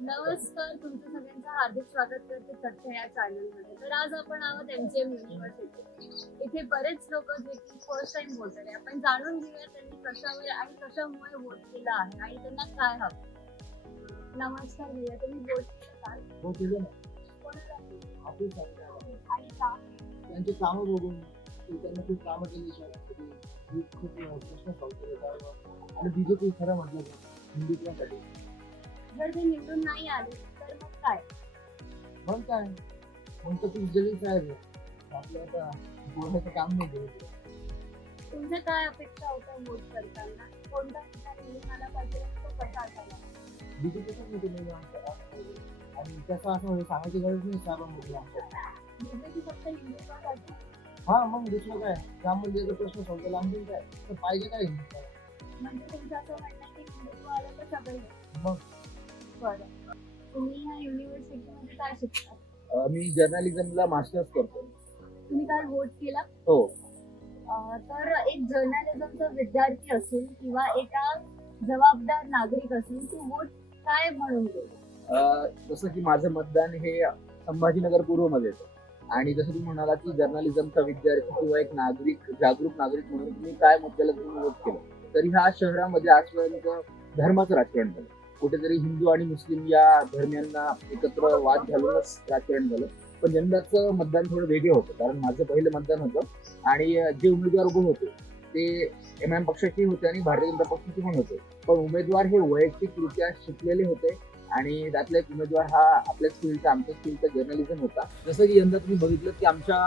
नमस्कार, तुमचं सगळ्यांचं हार्दिक स्वागत करते तथ्य या चॅनलमध्ये. तर आज आपण आहोत एमजीएम युनिव्हर्सिटी. इथे बरेच लोक जे की फर्स्ट टाइम वोटर आहे. आपण जाणून घेऊया त्यांनी कशावर आणि कशामुळे वोट केलं आहे आणि त्यांना काय हवं. नमस्कार भैया, तुम्ही वोट केलं काल? हो केलं ना. कोणाला केलं? आपली सांगता आणि का? त्यांची कामं बघून त्यांनी खूप कामं केली शहरासाठी. खूप प्रश्न सॉल्व्ह केले त्यावर आणि बीजेपी खरं म्हटलं तर हिंदुत्वासाठी. जर ते निवडून नाही आले तर मग काय? मग काय मग तर ती जगीच आहे. आपलं आता बोलायचं काम नाही केलं. तुमच्या काय अपेक्षा होत्या वोट करताना? कोणता नेता निवडून आला पाहिजे आणि तो कसा असायला पाहिजे? बीजेपीचाच नेते नाही आणि त्याचं असं म्हणजे सांगायची गरज नाही साहेबां मोदी आमच्या. बीजेपी फक्त हिंदुत्वासाठी. हा मग दुसरं काय राम मंदिराचा प्रश्न सॉल्व्ह केला आणखीन काय तर पाहिजे काय हिंदुत्वाला. म्हणजे तुमचं असं म्हणणं आहे की हिंदुत्व आलं तर सगळे. मग बरं. तुम्ही ह्या युनिव्हर्सिटीमध्ये काय शिकता? मी जर्नलिझमला मास्टर्स करतो. तुम्ही काल वोट केला? हो. तर एक जर्नलिझमचा विद्यार्थी असून किंवा एका जबाबदार नागरिक असून तू वोट काय म्हणून केलं? जसं की माझं मतदान हे संभाजीनगर पूर्वमध्ये येतं आणि जसं तुम्ही म्हणाला की जर्नलिझमचा विद्यार्थी किंवा एक नागरिक जागरूक नागरिक म्हणून तुम्ही काय मुद्द्याला तुम्ही वोट केलं तरी ह्या शहरामध्ये आजपर्यंत धर्माचं राजकारण झालं. कुठेतरी हिंदू आणि मुस्लिम या धर्मियांना एकत्र वाद घालूनच राजकारण झालं. पण यंदाचं मतदान थोडं वेगळं होतं कारण माझं पहिलं मतदान होतं आणि जे उमेदवार उभे होते ते एमआयएम पक्षाचे होते आणि भारतीय जनता पक्षाचे पण होते. पण उमेदवार हे वैयक्तिकरित्या शिकलेले होते आणि त्यातला एक उमेदवार हा आपल्याच फील्डचा आमच्याच फील्डचा जर्नलिझम होता. जसं की यंदा तुम्ही बघितलं की आमच्या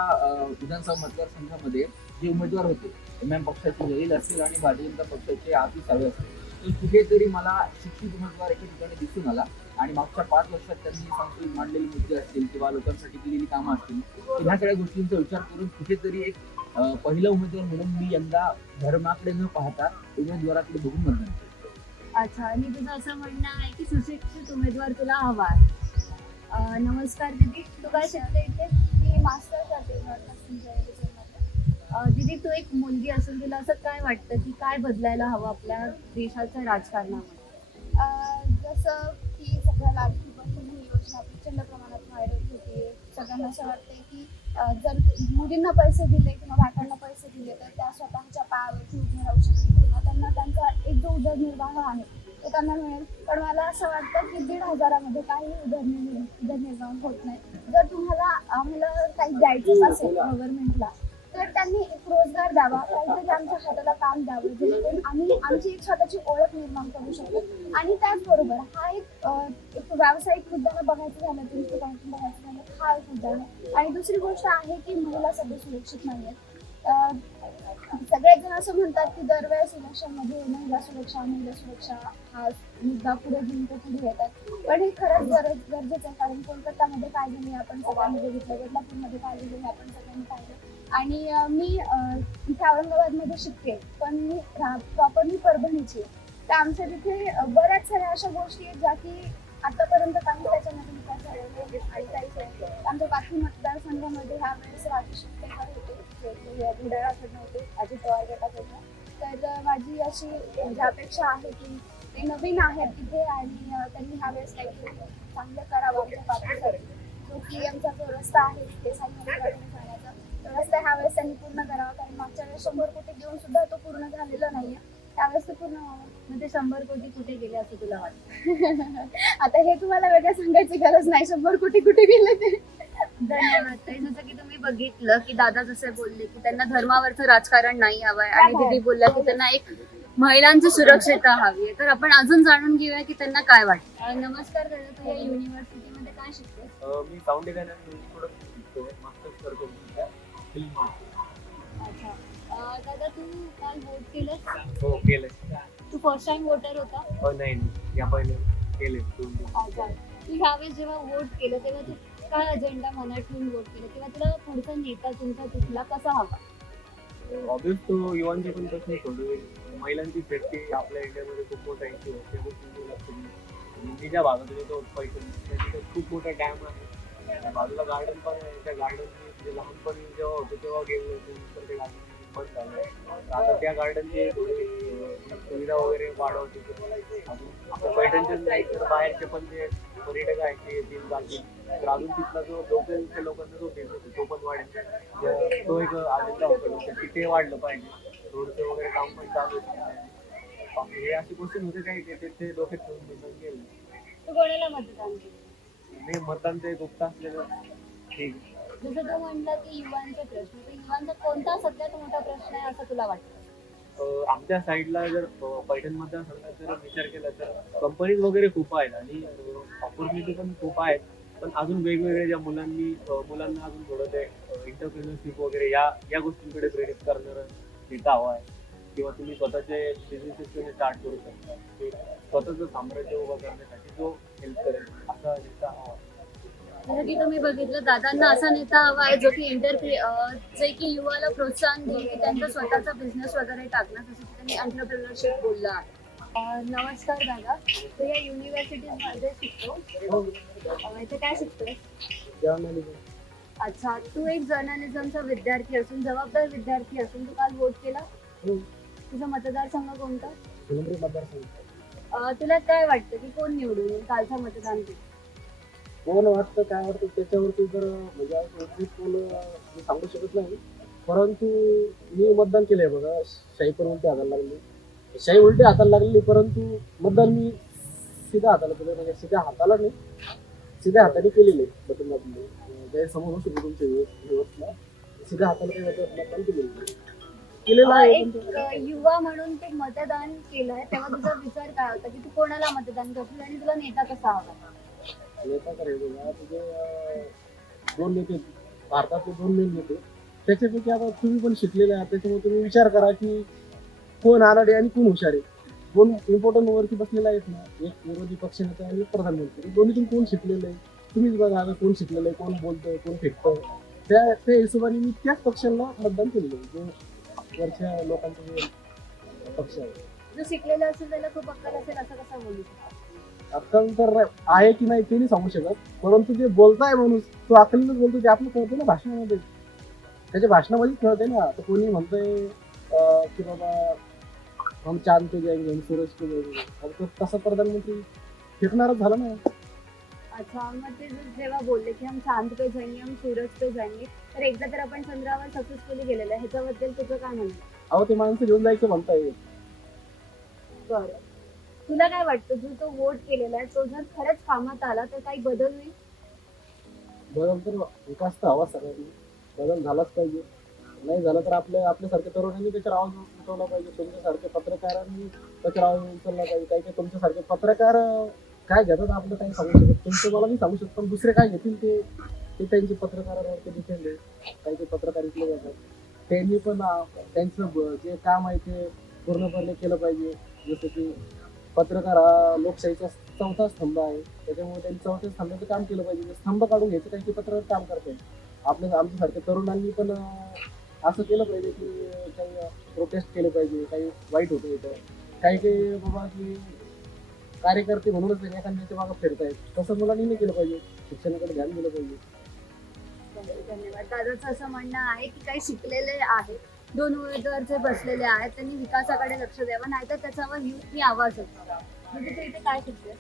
विधानसभा मतदारसंघामध्ये जे उमेदवार होते एमआयएम पक्षाचे जलील असतील आणि भारतीय जनता पक्षाचे आतिश सावे असतील तर कुठेतरी मला शिक्षित उमेदवार एका ठिकाणी दिसून आला आणि मागच्या 5 वर्षात त्यांनी संसदेत मांडलेले मुद्दे असतील किंवा लोकांसाठी केलेली कामं असतील तर ह्या सगळ्या गोष्टींचा विचार करून कुठेतरी एक पहिला उमेदवार म्हणून मी यंदा धर्माकडे न पाहता उमेदवाराकडे बघून मतदान केलं. अच्छा, आणि तुझं असं म्हणणं आहे की सुशिक्षित उमेदवार तुला हवा आहे. नमस्कार दीदी, तू काय शिकते इथे? मी मास्टर करते दीदी, तू एक मुलगी असून तुला असं काय वाटतं की काय बदलायला हवं आपल्या देशाच्या राजकारणामध्ये? जसं की सगळ्या लाडकी बहीण ही योजना प्रचंड प्रमाणात व्हायरल होते. सगळ्यांना असं वाटते की जर मुलींना पैसे दिले किंवा बायकांना पैसे दिले तर त्या स्वतःच्या पायावरती उभे राहू शकतील किंवा त्यांना त्यांचा एक जो उदरनिर्वाह आहे तो त्यांना मिळेल. पण मला असं वाटतं की 1,500 काही उदरनिर्वाह होत नाही. जर तुम्हाला आम्हाला काही द्यायचंच असेल गव्हर्नमेंटला तर त्यांनी एक रोजगार द्यावा, काहीतरी आमच्या हाताला काम द्यावं जेणेकरून आम्ही आमची एक स्वतःची ओळख निर्माण करू शकतो. आणि त्याचबरोबर हा एक व्यावसायिक मुद्द्यानं बघायचं झालं दृष्टिकोनातून बघायचं झालं हा एक मुद्दा आहे. आणि दुसरी गोष्ट आहे की महिला सध्या सुरक्षित नाही आहेत. सगळेच जण असं म्हणतात की दरवेळेस इलेक्शनमध्ये महिला सुरक्षा हा मुद्दा पुढे घेऊन ते पुढे येतात. पण हे खरंच गरजेचं आहे कारण कोलकातामध्ये काय झालं हे आपण सगळ्यांनी बघितलं, बदलापूरमध्ये काय झालं हे आपण सगळ्यांनी पाहिलं. आणि मी इथे औरंगाबादमध्ये शिकते पण मी प्रॉपर मी परभणीची आहे. तर आमच्या तिथे बऱ्याच साऱ्या अशा गोष्टी आहेत ज्या की आतापर्यंत काही त्याच्यामध्ये विकास झालेला नाही आणि काहीच नाही. आमच्या बाकी मतदारसंघामध्ये ह्या वेळेस राजू शिंदेकर होते, बुलढाणाकडनं होते, अजित पवार गटाकडनं. तर माझी अशी म्हणजे अपेक्षा आहे की ते नवीन आहेत तिथे आणि त्यांनी ह्या वेळेस काहीतरी चांगलं करावं आमच्या बाबतीसाठी. जो की आमचा जो रस्ता आहे ते जाण्याचा तो रस्ता ह्या वेळेस त्यांनी पूर्ण करावा कारण मागच्या वेळेस 100 कोटी देऊन सुद्धा तो पूर्ण झालेला नाहीये. त्यावेळेस ते पूर्ण व्हावं. म्हणजे 100 कोटी कुठे गेले असं तुला वाटतं? आता हे तुम्हाला वेगळं सांगायची गरज नाही 100 कोटी कुठे गेले ते. धन्यवाद. ताई, जसं की तुम्ही बघितलं की दादा जसे बोलले की त्यांना धर्मावरचं राजकारण नाही हवंय आणि दीदी बोलल्या की त्यांना एक महिलांची सुरक्षितता हवी आहे. तर आपण अजून जाणून घेऊया की त्यांना काय वाटतं. नमस्कार दादा, तू या युनिव्हर्सिटीमध्ये काय शिकते? मी साऊंड डिझाईन आणि प्रोडक्ट शिकतोय, मास्टर्स करतो मी फिल्म. अच्छा. दादा, तू काल वोट केलं? हो केलंय. तू फर्स्ट टाइम वोटर होता? नाही या पहिले केले 2 दिवस. अच्छा. तू ह्यावेळेस जेव्हा वोट केलं तेव्हा तू काय अजेंडा मनात ठेवून वोट केलं तेव्हा तुला पुढचा नेता तुमचा तिथला कसा हवा? ऑब्विस तो युवांचे पण प्रश्न सोडवेल. महिलांची सेफ्टी आपल्या इंडियामध्ये खूप मोठा इश्यू आहे, त्या गोष्टी लक्ष दिलं. मी ज्या भागात येतो पैसे खूप मोठा डॅम आहे, बाजूला गार्डन पण आहे. त्या गार्डन म्हणजे लहानपणी जेव्हा होतो तेव्हा गेलो होतो तर ते गार्डन बंद झालं. आता त्या गार्डनची सुविधा वगैरे वाढवते. अजून आपल्या पैठणचेच नाही तर बाहेरचे पण जे पर्यटक आहेत ते येतील जातील, तर अजून तिथला जो लोकलच्या लोकांचा जो बिझनेस आहे तो पण वाढेल. तो एक अजेंडा होता लोकांची, ते वाढलं पाहिजे. रोडचं वगैरे काम पण चालू आहे. हे अशी गोष्टी होते काही ते डोक्यात ठेवून निर्णय गेले. तू कोणाला मतदान केलं? नाही, मतदान ते गुप्त असलेलं ठीक आहे. जसं तू म्हणलं की युवांचे प्रश्न, तर युवांचा कोणता सगळ्यात मोठा प्रश्न आहे असं तुला वाटतं? आमच्या साईडला जर पैठण मतदारसंघात जर विचार केला तर कंपनीज वगैरे खूप आहेत आणि ऑपॉर्च्युनिटी पण खूप आहेत. पण अजून वेगवेगळे ज्या मुलांना अजून थोडं ते एंटरप्रिनरशिप वगैरे या गोष्टींकडे प्रेरित करणारं नेता हवा आहे. किंवा तुम्ही स्वतःचे बिझनेसेस तुम्ही स्टार्ट करू शकता. ते स्वतःचं साम्राज्य उभं करण्यासाठी जो हेल्प करेल असा नेता हवा आहे. जसं की तुम्ही बघितलं, दादांना असा नेता हवा आहे जो की जे की युवाला प्रोत्साहन देईल की त्यांचा स्वतःचा बिझनेस वगैरे टाकणं, जसं की त्यांनी एंटरप्रिनरशिप बोललं आहे. नमस्कार दादा, तू या युनिव्हर्सिटीमध्ये शिकतो, इथे काय शिकतोय? अच्छा, तू एक जर्नलिझमचा विद्यार्थी असून, जबाबदार विद्यार्थी असून तू काल वोट केला? तुझा मतदारसंघ कोणता? तुला काय वाटतं की कोण निवडून येईल कालचा मतदान केलं? कोण वाटतं काय वाटतं त्याच्यावरती जर म्हणजे आज कोण मी सांगू शकत नाही, परंतु मी मतदान केलंय बघा. शाही पण उलटी हाताला लागली, शाही उलटी हाताला लागलेली, परंतु मतदान मी सीधा हाताला केलं. म्हणजे सीध्या हाताला नाही, सीध्या हाताने केलेले मतदान. गैरसमज होऊ शकतो तुमच्या व्यवस्थेला. सीध्या हाताला काही मतदान केलेलं आहे. एक युवा म्हणून तू मतदान केलंय, तेव्हा तुझा विचार काय होता की तू कोणाला मतदान करशील आणि तुला नेता कसा हवा? नेता करायचं बघा, तुझे दोन नेते भारतातले दोन मेन नेते, त्याच्यापैकी आता तुम्ही पण शिकलेले आहात, त्याच्यामुळे तुम्ही विचार करा की कोण आलाडे आणि कोण हुशार आहे. दोन इम्पॉर्टंट वरती बसलेले आहेत ना, एक विरोधी पक्षनेता आणि एक प्रधानमंत्री. दोन्हीतून कोण शिकलेलं आहे तुम्हीच बघा. आता कोण शिकलेलं आहे, कोण बोलतोय, कोण फेकतोय, त्या हिशोबाने मी त्याच पक्षाला मतदान केलेलं आहे, जो वरच्या लोकांचा जो पक्ष आहे. जो शिकलेला असेल त्याला खूप अक्कल असेल असं कसं बोलू शकतो? अक्कल तर आहे की नाही ते नाही सांगू शकत, परंतु जे बोलताय माणूस तो अकलीनच बोलतो. ते आपलं कळतं ना भाषणामध्ये, त्याच्या भाषणामध्येच कळतंय ना. तर कोणी म्हणतंय की बाबा हम चांद पे जाएंगे, हम सूरज पे जाएंगे, अब तसा प्रधानमंत्री फेकणारच झाला ना. अच्छा, मग ते जेव्हा बोलले की हम चांद पे जाएंगे, हम सूरज पे जाएंगे, तर एकदा तर आपण चंद्रावर सक्सेसफुली गेलेलं आहे, ह्याच्याबद्दल तुझं काय म्हणणं? अहो ते माणसं घेऊन जायचं म्हणताय. बरं, तुला काय वाटतं जो तो वोट केलेला आहे तो जर खरंच कामात आला तर काही बदल होईल? बदल तर विकास तर हवा सगळ्यांनी, बदल झालाच पाहिजे. नाही झालं तर आपल्यासारख्या तरुणांनी त्याच्यावर आवाज उठवला पाहिजे. तुमच्यासारख्या पत्रकारांनी त्याच्यावर आवाज उचलला पाहिजे. काही तुमच्यासारखे पत्रकार काय घेतात आपलं काही सांगू शकत. तुमचं मला नाही सांगू शकत, पण दुसरे काय घेतील ते त्यांचे पत्रकारांवरती डिपेंड आहे. काही ते पत्रकार इथले जातात, त्यांनी पण त्यांचं जे काम आहे ते पूर्णपणे केलं पाहिजे. जसं की पत्रकार हा लोकशाहीचा चौथा स्तंभ आहे, त्याच्यामुळे त्यांनी चौथ्या स्तंभाचं काम केलं पाहिजे. स्तंभ काढून घ्यायचं काही ते पत्रकार काम करतात. आमच्यासारख्या तरुणांनी पण असं केलं पाहिजे की काही प्रोटेस्ट केले पाहिजे. काही वाईट होतं इथं, काही बाबा की कार्यकर्ते म्हणूनच एखाद्याच्या मागं फिरतायत, तसं मुलांनी नाही केलं पाहिजे. शिक्षणाकडे ध्यान दिलं पाहिजे. धन्यवाद. दादाचं असं म्हणणं आहे की काही शिकलेले आहेत, दोन उमेदवार जे बसलेले आहेत त्यांनी विकासाकडे लक्ष द्यावं, नाहीतर त्याच्यावर युथनी आवाज होतो. म्हणजे तू इथे काय शिकतेस?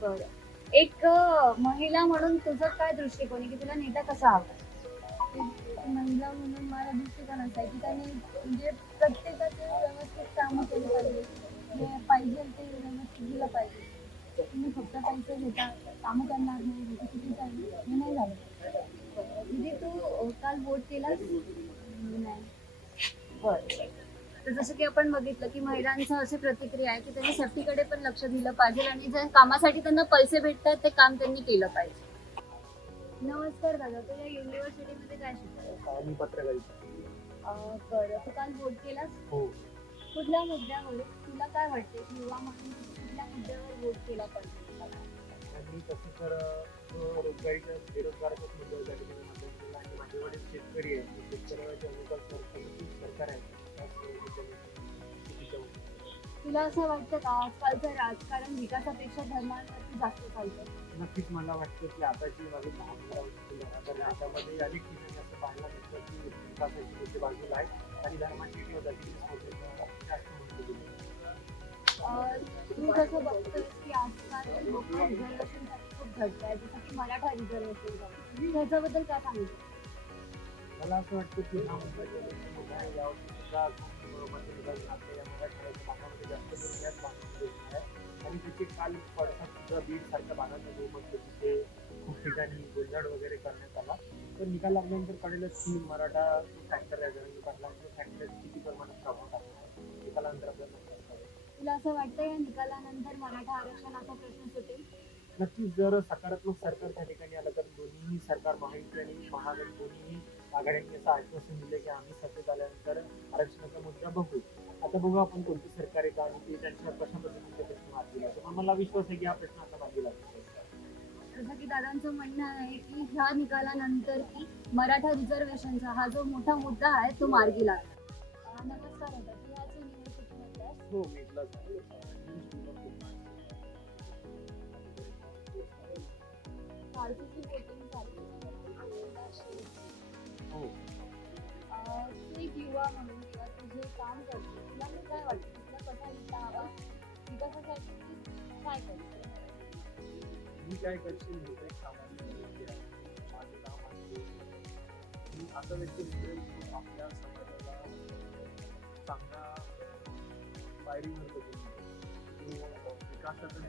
बरं, एक महिला म्हणून तुझं काय दृष्टिकोन आहे की तुला नेता कसा हवा? महिला म्हणून माझा दृष्टिकोन असा आहे की त्यांनी म्हणजे प्रत्येकाचे व्यवस्थित कामं केली पाहिजे, जे पाहिजे ते व्यवस्थित दिलं पाहिजे. तुम्ही फक्त पैसे घेता, कामं करणार नाही, हे चुकीचं आहे, हे नाही झालं. दीदी, तू काल वोट केलास? नाही. बरं, तर जसं की आपण बघितलं की महिलांचं अशी प्रतिक्रिया आहे की त्यांनी सेफ्टीकडे पण लक्ष दिलं पाहिजे आणि जे कामासाठी त्यांना पैसे भेटतात ते काम त्यांनी केलं पाहिजे. नमस्कार दादा, तू या युनिव्हर्सिटीमध्ये काय शिकतो? मी पत्रकारिता. बरं, तू काल वोट केलास? हो. कुठल्या मुद्द्यावर तुला काय वाटते की युवा म्हणून कुठल्या मुद्द्यावर वोट केला पाहिजे? आणि तसं तर रोजगारीच्या बेरोजगाराच्याच मुद्द्यावर आणि माझे वडील शेतकरी आहे. शेतकऱ्याच्या विकास सरकार आहे. तुला असं वाटतं का आजकालचं राजकारण विकासापेक्षा धर्मांवरती जास्त चालतं? नक्कीच मला वाटतं की आताची माझी 10-15 वर्ष त्यामध्ये अनेक ठिकाणी असं पाहायला मिळतं की विकासाची मुद्दे बाजूला आहे आणि धर्माची विरोधाची मुद्दे जास्त महत्त्व दिले जाते. तू कसं बघतोस की आजकाल लोक रिझर्वेशनसाठी खूप झटत आहेत, जसं की मराठा रिझर्वेशन झालं, ह्याच्याबद्दल काय सांगितलं? मला असं वाटतं की हा मुद्दा मुद्दा आहे. यावर्षी सुद्धा मध्य विभाग आपल्या या मराठवाड्याच्या भागामध्ये जास्त करून याच भागामध्ये होत आहे आणि तिथे काल पडसाद सुद्धा बीड सारख्या भागामध्ये होतं तिथे खूप ठिकाणी गोंधळ वगैरे करण्यात आला. तर निकाल लागल्यानंतर कळेलच की मराठा फॅक्टर आहे जर निकालानंतर फॅक्टर किती प्रमाणात प्रभाव टाकणार आहे. निकालानंतर आपल्याला लक्षात आलं. तुला असं वाटतं या निकालानंतर मराठा आरक्षणाचा प्रश्न सुटेल? नक्कीच जर सकारात्मक सरकार त्या ठिकाणी आलं तर दोन्ही सरकार महायुती आणि महाआघाडी दोन्ही आघाड्यांनी असं आश्वासन दिलं की आम्ही सत्तेत आल्यानंतर आरक्षणाचा मुद्दा बघू. आता बघू आपण कोणती सरकार येतं आणि ते त्यांच्या कशा पद्धतीने प्रश्न मार्गी लावतो. पण मला विश्वास आहे की हा प्रश्न आता मार्गी लागतो. जसं की दादांचं म्हणणं आहे की ह्या निकालानंतर की मराठा रिझर्वेशनचा हा जो मोठा मुद्दा आहे तो मार्गी लागला. नमस्कार दादा, तू ह्याच युनिव्हर्सिटीमध्ये आहेस? हो मी इथलाच आहे. भारतीची वोटिंग झाली. हो तू एक युवा म्हणून किंवा तुझे काम करतो, तुला मी काय वाटतं, तुला कसा विकास हवा, विकासासाठी तू काय करतो? मी काय करशील हे काही सामान्य व्यक्ती आहे. माझं काम आहे मी असं व्यक्ती मिळेल की आपल्या समाजाला चांगल्या पायरीवर बघून तो विकासाकडे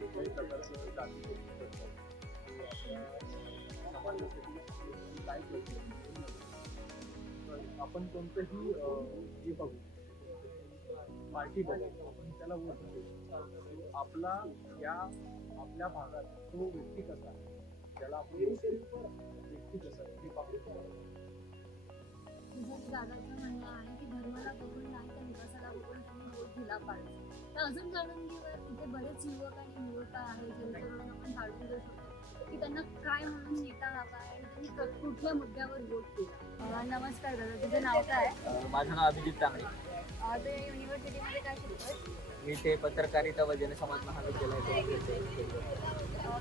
कुठल्याही प्रकारचं जाती करतो तो आपल्या समाजासाठी काय करतो आपण कोणतंही हे बघू पार्टी बघू आपण त्याला वोट देऊ. आपला या आपल्या भागात तो व्यक्ती कसा आहे त्याला आपण व्यक्ती कसा आहे हे पाहू. तुझं की दादाचं म्हणणं आहे की धर्माला बघून नाही तर विकासाला बघून त्यांनी वोट दिला पाहिजे. तर अजून जाणून घेऊया, तिथे बरेच युवक आणि युवका आहेत ज्यांच्याकडून आपण जाणून घेऊ शकतो की त्यांना काय म्हणून नेता हवा आहे आणि त्यांनी कुठल्या मुद्द्यावर वोट केला. नमस्कार दादा, तुझं नाव काय आहे? माझं नाव अभिजित तांबे. तू युनिव्हर्सिटीमध्ये काय शिकतोय? मी ते पत्रकारिता व जनसमाज महाविद्यालयात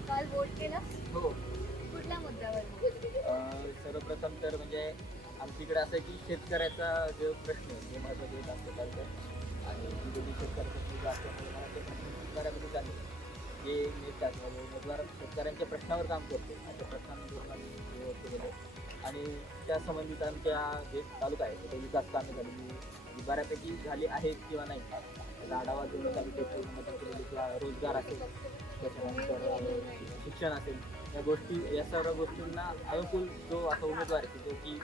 काल वोट केला? हो. कुठल्या मुद्द्यावर? सर्वप्रथम तर म्हणजे आमच्याकडे असं आहे की शेतकऱ्याचा जो प्रश्न आहे हे महत्त्वाचं एक असतं कारण आणि दोन्ही शेतकऱ्याचे जास्त मला ते प्रश्न बऱ्यापैकी झाले जे नेते आहेत उमेदवार शेतकऱ्यांच्या प्रश्नावर काम करतो अशा प्रश्नांवर आम्ही निवड केलेलं आणि त्या संबंधित आमच्या जे तालुका आहे ते विकास कामे झालेली बऱ्यापैकी झाली आहेत किंवा नाही त्याचा आढावा घेऊनच आम्ही ते पूर्ण केलेली किंवा रोजगार असेल त्याच्यानंतर शिक्षण असेल या गोष्टी या सर्व गोष्टींना अनुकूल जो असा उमेदवार आहे जो की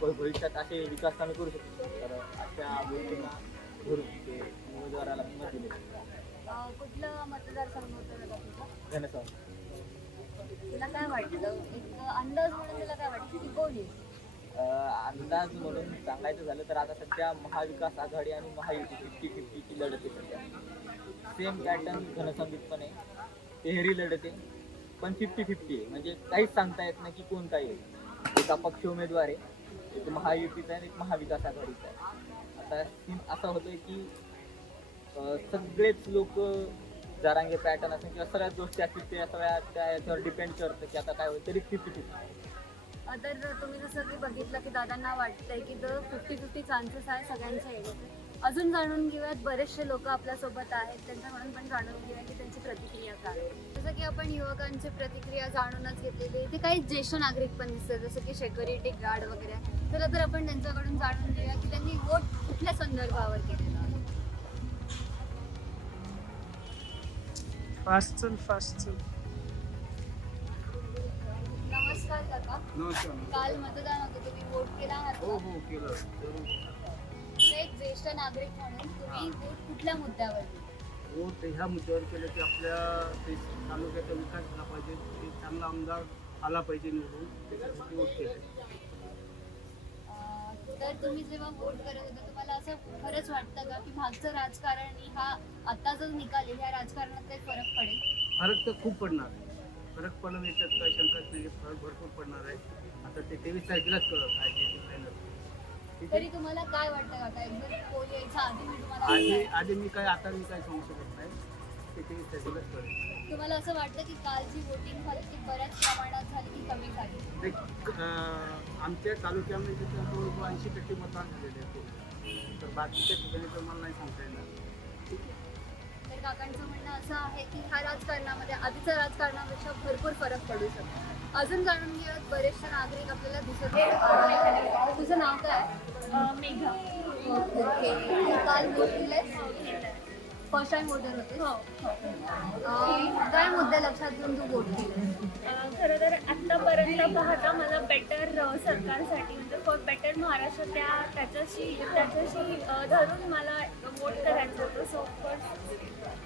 भविष्यात असे विकास कामे करू शकतो तर अशा गोष्टींना धरून ते उमेदवाराला मत दिले. कुठलं मतदारसंघ होतं दादा तुझा? जनसंघ. तुला काय वाटतं, एक अंदाज म्हणून तुला काय वाटतं की कोण येईल? अंदाज म्हणून सांगायचं झालं तर आता सध्या महाविकास आघाडी आणि महायुती 50-50ची लढत आहे सध्या. सेम पॅटर्न जनसंघित पण आहे, तेहरी लढत आहे पण 50-50 आहे म्हणजे काहीच सांगता येत नाही की कोण काय येईल. एक अपक्ष उमेदवार आहे, एक महायुतीचा आहे आणि एक महाविकास आघाडीचा आहे. आता सीन असा होतोय की सगळेच लोक जारांगे पॅटर्न असेल किंवा सगळ्याच गोष्टी असतील ते सगळ्या त्या याच्यावर डिपेंड करतं की आता काय होईल तरी 50-50. तर तुम्ही जसं की बघितलं की दादांना वाटतंय की जर 50-50 चान्सेस आहे सगळ्यांच्या येण्याचे. अजून जाणून घेऊयात, बरेचसे लोक आपल्यासोबत आहेत त्यांच्याकडून पण जाणून घेऊया की त्यांची प्रतिक्रिया काय. जसं की आपण युवकांची प्रतिक्रिया जाणूनच घेतलेली, ते काही ज्येष्ठ नागरिक पण दिसतात जसं की सिक्युरिटी गार्ड वगैरे. चला तर आपण त्यांच्याकडून जाणून घेऊया की त्यांनी वोट कुठल्या संदर्भावर केलेला. फास्ट चल. नमस्कार काका. नमस्कार. काल मतदान होतं, तुम्ही वोट केला आहात हो का? हो केलं जरूर. एक ज्येष्ठ नागरिक म्हणून तुम्ही वोट कुठल्या मुद्द्यावर दिला? वोट ह्या मुद्द्यावर केलं की आपल्या तालुक्याचा विकास झाला पाहिजे, एक चांगला आमदार आला पाहिजे निवडून, त्याच्यासाठी वोट केलं. तर तुम्ही जेव्हा वोट करत होता तुम्हाला असं खरंच वाटतं का की मागचं राजकारण आणि हा आता जो निकाल आहे ह्या राजकारणात काही फरक पडेल? फरक तर खूप पडणार आहे. फरक पडणं याच्यात काही शंकाच नाही, फरक भरपूर पडणार आहे. आता ते 23 तारखेलाच कळत काय ते फायनल. तरी तुम्हाला काय वाटतं काका, एकदा पोल यायच्या आधी मी तुम्हाला आधी मी काय सांगू शकत नाही. तिथे सेटलच पडेल. तुम्हाला असं वाटतं की काल जी वोटिंग झाली ती बऱ्याच प्रमाणात झाली की कमी झाली? आमच्या तालुक्यामध्ये जवळजवळ 80% मतदान झालेले आहे. तर बाकीच्या ठिकाणी तर मला नाही सांगता येणार. तर काकांचं म्हणणं असं आहे की ह्या राजकारणामध्ये आधीच्या राजकारणापेक्षा भरपूर फरक पडू शकतो. अजून जाणून घेऊयात, बरेचसे नागरिक आपल्याला दिसत आहेत. तुझं नाव काय? मेघा. ओके. तू काल वोट दिलंय? फर्स्ट टाइम वोटर होते? काय मुद्दे लक्षात घेऊन तू वोट केलं? खरं तर आत्तापर्यंत पाहता मला बेटर सरकारसाठी म्हणजे फॉर बेटर महाराष्ट्र त्याच्याशी धरून मला वोट करायचं होतं.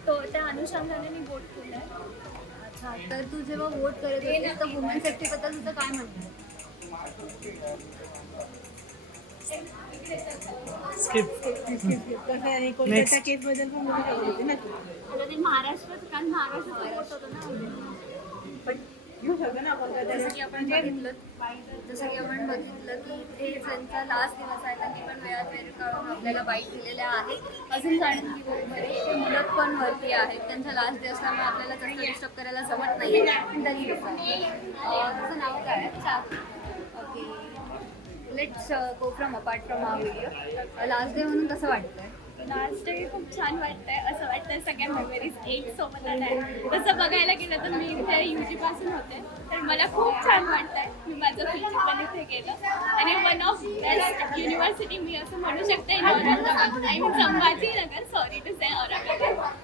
सो त्या अनुषंगाने मी वोट केलं आहे. अच्छा, तर तू जेव्हा वोट करत होतीस तर वुमेन सेफ्टीबद्दल तुझं काय म्हणणं आहे? कोलकाता केस बद्दल पण बोलू शकते ना तू. आता ते कारण महाराष्ट्राचं वोट होतं ना. पण घेऊ शकतो ना कोलकाता. जसं की आपण बघितलं की इथे ज्यांचा लास्ट दिवस आहे त्यांनी पण वेळात वेळ काढून आपल्याला बाईट दिलेल्या आहेत. अजून जाणून घेऊ, बरेचसे मुलं पण वरती आहेत. त्यांचा लास्ट डे असल्यामुळे आपल्याला जास्त डिस्टर्ब करायला जमत नाही, पण तरी तुझं नाव काय? Okay, let's go from apart from हा व्हिडिओ. लास्ट डे म्हणून कसं वाटतंय? लास्ट डे खूप छान वाटतंय. असं वाटतंय सगळ्या मेमरीज एक सोबत आल्या आहेत. तसं बघायला गेलं तर मी इथे UG पासून होते, तर मला खूप छान वाटतंय. मी माझं फ्युचर पण इथे केलं आणि वन ऑफ बेस्ट युनिव्हर्सिटी मी असं म्हणू शकते in Aurangabad. I mean Sambhajinagar, sorry to say Aurangabad.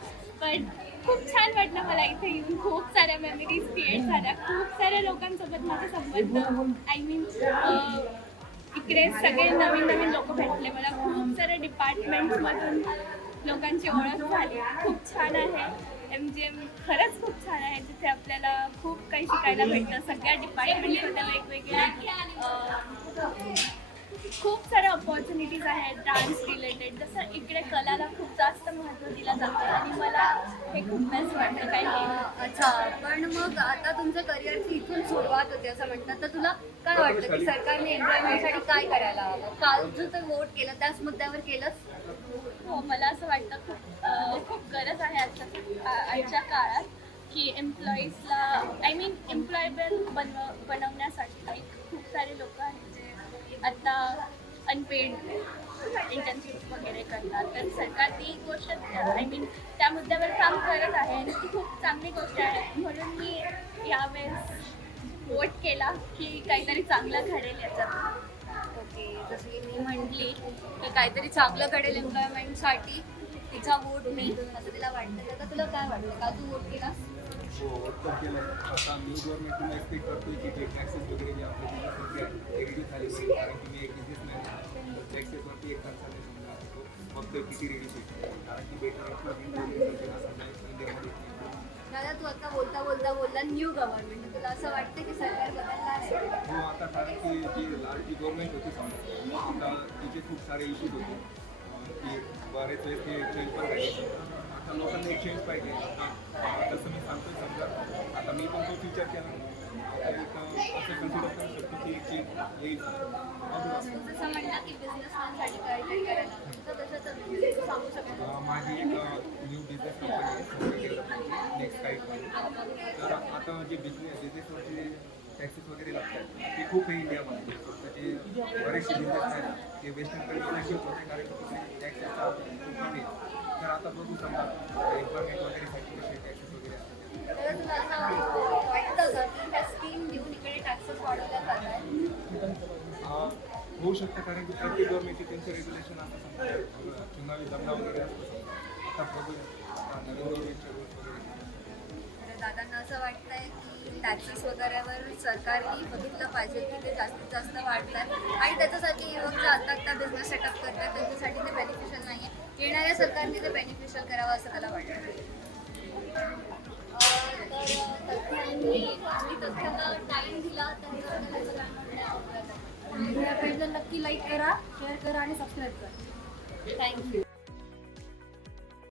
पण खूप छान वाटलं मला इथे येऊन. खूप साऱ्या मेमरीज क्रिएट झाल्या. खूप साऱ्या लोकांसोबत माझे संबंध, आय मीन इकडे सगळे नवीन नवीन लोक भेटले मला. खूप साऱ्या डिपार्टमेंट्समधून लोकांची ओळख झाली. खूप छान आहे. MGM खरंच खूप छान आहे. तिथे आपल्याला खूप काही शिकायला भेटतं. सगळ्या डिपार्टमेंटमध्ये वेगवेगळे खूप साऱ्या ऑपॉर्च्युनिटीज आहेत डान्स रिलेटेड. जसं इकडे कलाला खूप जास्त महत्त्व दिलं जातं आणि मला हे खूप बेस्ट वाटतं काही. अच्छा, पण मग आता तुमच्या करिअरची इथून सुरुवात होते असं म्हणतात, तर तुला काय वाटतं की सरकारने एम्प्लॉयमेंटसाठी काय करायला हवं? काल जो तर वोट केलं त्याच मुद्द्यावर केलंच? हो, मला असं वाटतं खूप गरज आहे आजच्या काळात की एम्प्लॉईजला आय मीन एम्प्लॉयबल बनवण्यासाठी खूप सारे लोक आहेत जे आता अनपेड इंटर्नशिप वगैरे करतात. तर सरकार ती गोष्ट आय मीन त्या मुद्द्यावर काम करत आहे आणि ती खूप चांगली गोष्ट आहे. म्हणून मी यावेळेस वोट केला की काहीतरी चांगलं घडेल याच्यात. ओके, जसं की मी म्हटली की काहीतरी चांगलं घडेल एम्प्लॉयमेंटसाठी, तिचा वोट मिळतो असं तिला वाटतं. तर तुला काय वाटतं? का तू वोट केलास? हो, उत्तर केलं आहे. आता मी गव्हर्नमेंटला एक्सपेक्ट करतो की जे टॅक्सेस वगैरे जे आपल्या बिझनेसवरती आहे ते रिड्यूस झाले पाहिजे. कारण की मी एक बिझनेसमॅन आहे. टॅक्सेसवरती एक खर्च नाही समजा तो फक्त किती रिड्यूस होईल. कारण की बेटर दादा, तू आता बोलला न्यू गव्हर्नमेंट, तुला असं वाटतं की सरकार बदलला असेल? हो, आता कारण की जी लालची गव्हर्नमेंट होती समजा, आता तिचे खूप सारे इश्यूज होते की बरेच वेळेस ते चेंज पण झाले. आता लोकांना एक चेंज पाहिजे. आता जसं मी सांगतो समजा, आता मी पण तो विचार केला तर एक असं कन्सिडर करू शकतो की एक चेंज येईल. जसं म्हणलं की बिझनेसमॅनसाठी काहीतरी करायला, तुझं कशाचं सांगू शकतो? माझी एक न्यू बिझनेस कंपनी आहे डेव्हलपमेंटची, नेक्स्ट काईट. तर आता जे बिझनेसवरचे टॅक्सेस वगैरे लागतात ते खूप आहे इंडियामध्ये. त्याचे बरेचसे बिझनेस आहेत ते वेस्टर्न कंट्रीला शिफ्ट होते कारण की तिथे टॅक्सेसचा खूप कमी आहे. तर आता बघू समजा एम्प्लॉयमेंट वगैरेसाठी कसे टॅक्सेस वगैरे असतात. तर तुला असं वाटतं का की ह्या स्कीम देऊन इकडे टॅक्सेस वाढवल्या जात आहेत? होऊ शकतं कारण की प्रत्येक गव्हर्नमेंटचे त्यांचे रेग्युलेशन असतं. समजा चुनावी दंडा वगैरे असतो समजा. आता बघूया आता नवीन गव्हर्नमेंटचे रूल्स वगैरे. तर दादांना असं वाटतंय की टॅक्सेस वगैरेवर सरकारने बघितलं पाहिजे की ते जास्तीत जास्त वाढतात आणि त्याच्यासाठी युवक जे आता बिझनेस सेटअप करतात त्यांच्यासाठी ते बेनिफिशियल नाही आहे. येणाऱ्या सरकारने ते बेनिफिशियल करावं असं मला वाटतं. तर तथ्याला टाईम दिला तर नक्की लाईक करा, शेअर करा आणि सबस्क्राईब करा. थँक्यू.